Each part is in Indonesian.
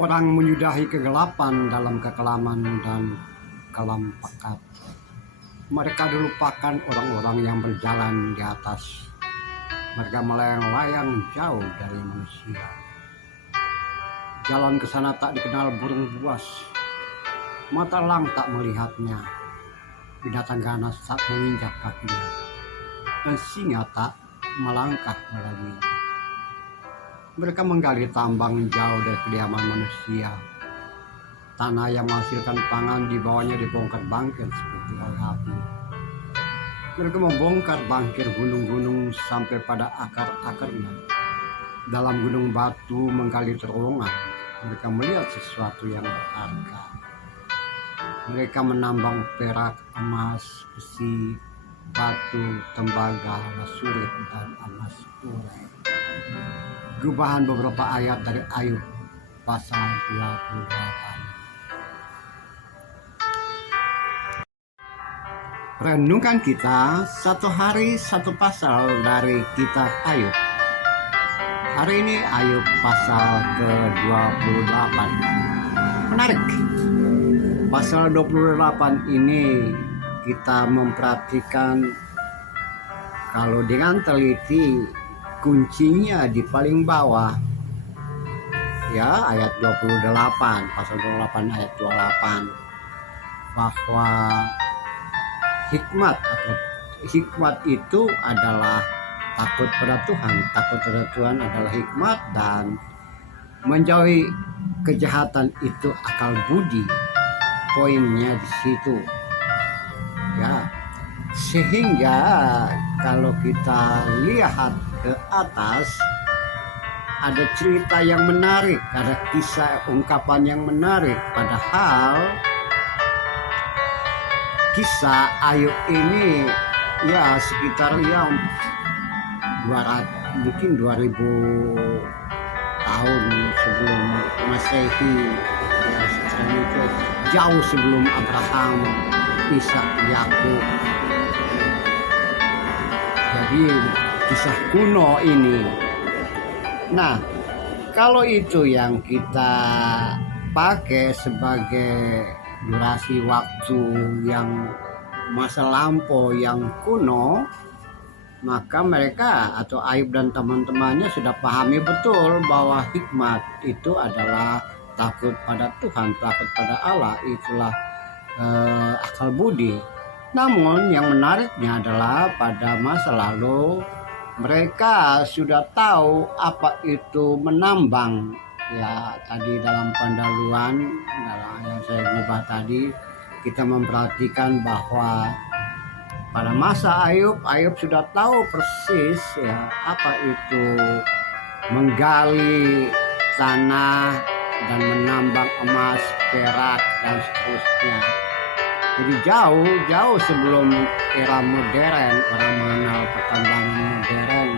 orang menyudahi kegelapan dalam kekelaman dan kelam pekat. Mereka dilupakan orang-orang yang berjalan di atas. Mereka melayang-layang jauh dari manusia. Jalan ke sana tak dikenal burung buas. Mata elang tak melihatnya. Binatang ganas tak menginjak kakinya. Dan singa tak melangkah melaluinya. Mereka menggali tambang jauh dari kediaman manusia. Tanah yang menghasilkan pangan di bawahnya dibongkar bangkir seperti oleh api. Mereka membongkar bangkir gunung-gunung sampai pada akar-akarnya. Dalam gunung batu menggali terowongan, mereka melihat sesuatu yang berharga. Mereka menambang perak, emas, besi, batu, tembaga, lasurit, dan emas urai. Gubahan beberapa ayat dari Ayub pasal 28. Renungan kita satu hari satu pasal dari kitab Ayub. Hari ini Ayub pasal ke-28. Menarik. Pasal 28 ini kita memperhatikan kalau dengan teliti kuncinya di paling bawah. Ya, ayat 28, pasal 28 ayat 28. Bahwa hikmat itu adalah takut pada Tuhan. Takut pada Tuhan adalah hikmat, dan menjauhi kejahatan itu akal budi. Poinnya di situ. Ya. Sehingga kalau kita lihat ke atas, ada cerita yang menarik, ada kisah ungkapan yang menarik. Padahal kisah Ayub ini ya sekitar ya 200, mungkin 2000 tahun sebelum Masehi. Ya, itu jauh sebelum Abraham, Ishak, Yakub. Jadi kisah kuno ini. Nah, kalau itu yang kita pakai sebagai durasi waktu yang masa lampau yang kuno, maka mereka atau Ayub dan teman-temannya sudah pahami betul bahwa hikmat itu adalah takut pada Tuhan, takut pada Allah, itulah akal budi. Namun yang menariknya adalah pada masa lalu mereka sudah tahu apa itu menambang. Ya, tadi dalam pendahuluan yang saya ubah tadi, kita memperhatikan bahwa pada masa Ayub sudah tahu persis ya apa itu menggali tanah dan menambang emas, perak, dan seterusnya. Jadi jauh sebelum era modern, orang mengenal pertambangan modern.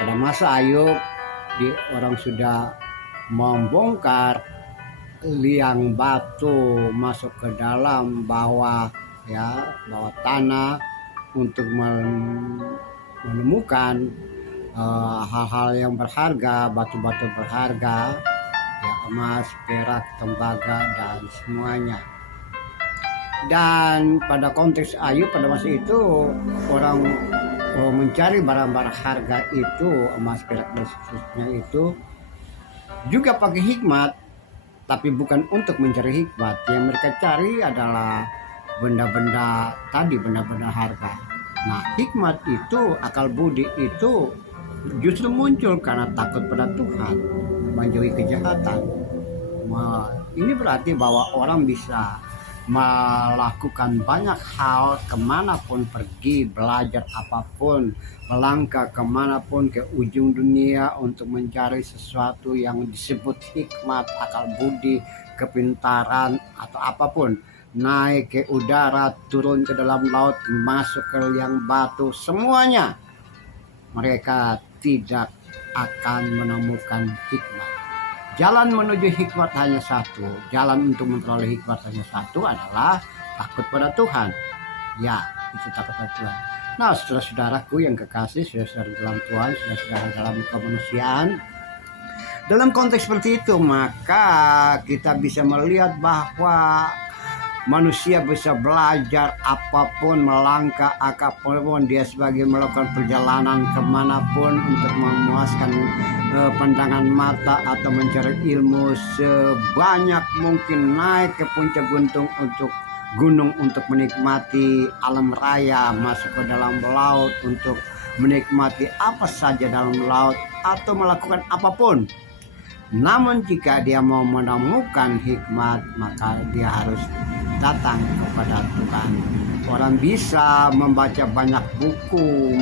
Pada masa Ayub, orang sudah membongkar liang batu masuk ke dalam bawah tanah untuk menemukan hal-hal yang berharga, batu-batu berharga, ya, emas, perak, tembaga, dan semuanya. Dan pada konteks Ayub pada masa itu, orang mencari barang-barang harga itu, emas, perak, dan seterusnya itu juga pakai hikmat, tapi bukan untuk mencari hikmat. Yang mereka cari adalah benda-benda tadi, benda-benda harga. Nah, hikmat itu, akal budi itu justru muncul karena takut pada Tuhan, menjauhi kejahatan. Ini berarti bahwa orang bisa melakukan banyak hal, kemanapun pergi, belajar apapun, melangkah kemanapun ke ujung dunia untuk mencari sesuatu yang disebut hikmat, akal budi, kepintaran, atau apapun. Naik ke udara, turun ke dalam laut, masuk ke liang batu, semuanya mereka tidak akan menemukan hikmat. Jalan menuju hikmat hanya satu, jalan untuk memperoleh hikmat hanya satu, adalah takut pada Tuhan. Ya, itu takut pada Tuhan. Nah, saudara-saudaraku yang kekasih, saudara-saudara dalam Tuhan, saudara-saudara dalam kemanusiaan, Dalam konteks seperti itu, maka kita bisa melihat bahwa manusia bisa belajar apapun, melangkah apapun dia sebagai melakukan perjalanan kemanapun untuk memuaskan pandangan mata atau mencari ilmu sebanyak mungkin, naik ke puncak gunung untuk menikmati alam raya, masuk ke dalam laut untuk menikmati apa saja dalam laut atau melakukan apapun. Namun jika dia mau menemukan hikmat, maka dia harus datang kepada Tuhan. Orang bisa membaca banyak buku,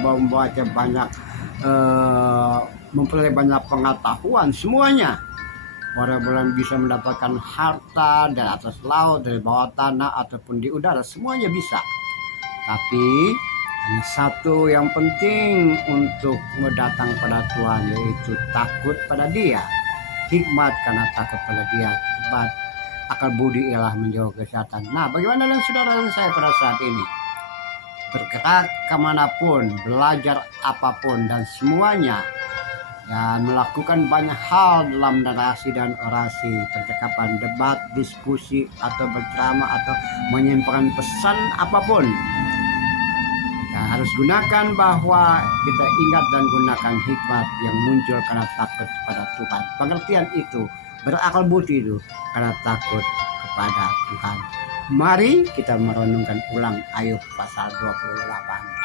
memperoleh banyak pengetahuan semuanya. Orang bisa mendapatkan harta dari atas laut, dari bawah tanah, ataupun di udara, semuanya bisa. Tapi hanya satu yang penting untuk mendatang pada Tuhan, yaitu takut pada Dia. Hikmat karena takut pada Dia, hikmat akal budi ialah menjauh kesehatan. Nah, bagaimana dengan saudara dan saya pada saat ini? Bergerak kemanapun, belajar apapun dan semuanya, dan melakukan banyak hal dalam narasi dan orasi, percakapan, debat, diskusi, atau berceramah, atau menyampaikan pesan apapun. Kita harus gunakan bahwa kita ingat dan gunakan hikmat yang muncul karena takut kepada Tuhan. Pengertian itu, berakal budi itu karena takut kepada Tuhan. Mari kita merenungkan ulang Ayub pasal 28.